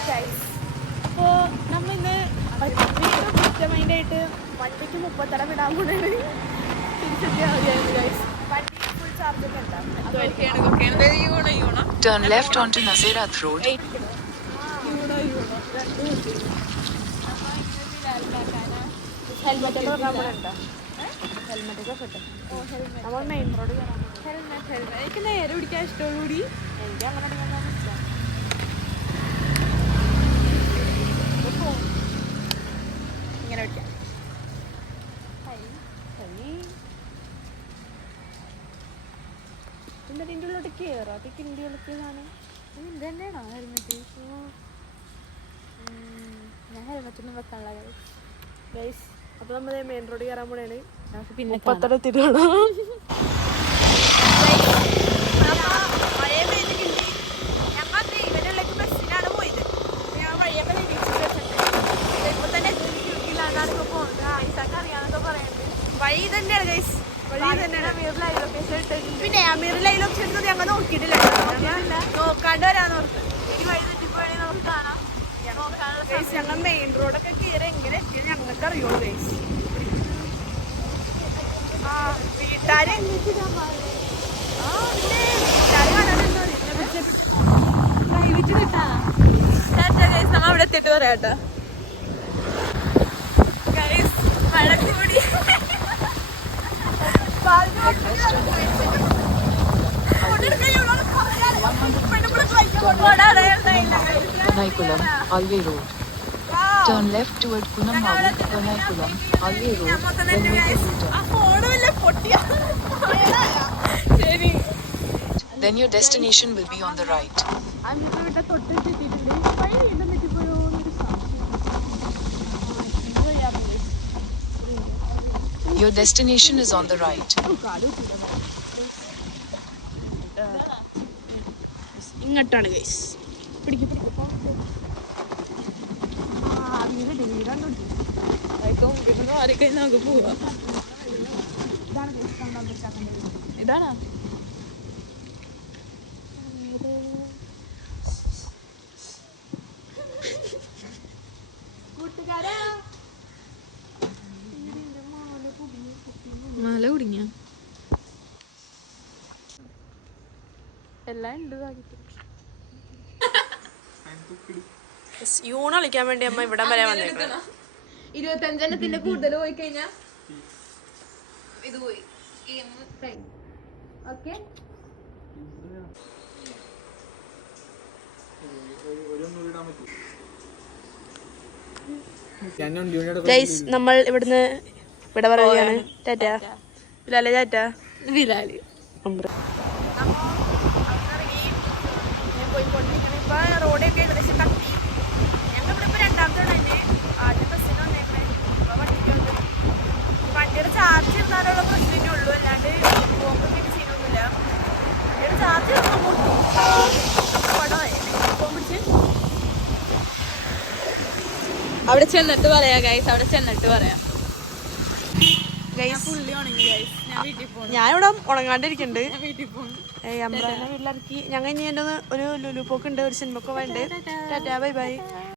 അപ്പോൾ നമ്മൾ ഇന്ന് കൃത്യമായിട്ട് വണ്ടിക്ക് 30 തടം വിടാൻ കൂടെയാണ് തിരിച്ചെത്തിയാൽ മതിയായിരുന്നു ഗൈസ്. വണ്ടി ഫുൾ ചാർജൊക്കെ ഉണ്ടാവും. Turn left onto Naseerath Road. ഹെൽമെറ്റൊക്കെ വെക്കാൻ കൂടെ ഉണ്ടോ? ഹെൽമെറ്റൊക്കെ കിട്ടും. നമ്മൾ മെയിൻ റോഡ് കയറാൻ ഹെൽമെറ്റ് എനിക്ക് നേരെ പിടിക്കാൻ ഇഷ്ടമുള്ളൂടി. എനിക്ക് അങ്ങനെ അടിക്കാൻ ഇഷ്ടം. ഇങ്ങനെ പിടിക്കാം. എന്നിട്ട് ഇതിൻ്റെ ഉള്ളിലോട്ട് കയറാം. അതൊക്കെ ഇന്ത്യ ഉള്ളിൽ കാണാം. ഇത് തന്നെയാണോ ഹെൽമെറ്റ്? ഞാൻ ഹെൽമെറ്റൊന്നും വെക്കാനുള്ള ഗൈസ്. അപ്പോൾ നമ്മൾ മെയിൻ റോഡ് കയറാൻ പോണെയാണ്. നമുക്ക് പിന്നെ 30 എത്തിയിട്ട് വേണം. വഴി തന്നെയാണ് ഗൈസ്. പിന്നെ അമീർ ലൈവ് ലൊക്കേഷൻ എടുത്തത് ഞങ്ങൾ നോക്കിയിട്ടില്ല. നോക്കാണ്ട് വരാന്ന് ഓർത്ത്. ഇനി വഴി തെറ്റിപ്പോയാൽ നമുക്ക് കാണാം. ഞങ്ങൾ മെയിൻ റോഡൊക്കെ കയറി എങ്ങനെ എത്തിയത് ഞങ്ങൾക്ക് അറിയുള്ളൂ ഗൈസ്. ആ വീട്ടുകാര് നമ്മ അവിടെ എത്തിയിട്ട് പറയാട്ടോ guys. മഴക്കൂടി Kunaikulam, Alve Road. Turn left toward Kunamavu, Kunaikulam, Alve Road. Then make a U-turn. Then your destination will be on the right. Your destination is on the right. ഇങ്ങോട്ടാണ് ഗൈസ്. ഇതാണോ? മാല കുടുങ്ങിയ എല്ലാം ഉണ്ട്. യൂണ് കളിക്കാൻ വേണ്ടി അമ്മ ഇവിടെ വരെ വന്നേക്കണം. 25 എണ്ണത്തിന്റെ കൂടുതൽ പോയി കഴിഞ്ഞാ ഇത് പോയി. ഓക്കെ ഗൈസ് നമ്മൾ ഇവിടുന്ന് ഇവിടെ പറയുകയാണ്. ടാറ്റാ വിലാലെ. ടാറ്റാ വിലാല്. ഇപ്പൊ റോഡൊക്കെ ഏകദേശം കത്തി. ഞങ്ങളിവിടെ ഇപ്പൊ രണ്ടാമത്തെ തന്നെ ആദ്യം ബസ്സിന് വന്നേക്കണേ. ഇപ്പൊ വണ്ടിക്ക് വന്നു. വണ്ടിയുടെ ചാർജ് ഇരുന്നാലുള്ള പ്രശ്നമേ ഉള്ളൂ. അല്ലാണ്ട് പോകുമ്പോൾ സീനൊന്നുമില്ല. വണ്ടിയുടെ ചാർജ് അവിടെ ചെന്നിട്ട് പറയാ ഗൈസ്. അവിടെ ചെന്നിട്ട് പറയാം. ഞാനിവിടെ ഉണങ്ങാണ്ടിരിക്കുന്നുണ്ട്. അമ്പ്രാനെ വീട്ടിലിറക്കി. ഞങ്ങൾ ഇനി എൻ്റെ ഒരു ലുലു പോക്കുണ്ട്. ഒരു സിനിമക്ക് വേണ്ട. Tata bye bye.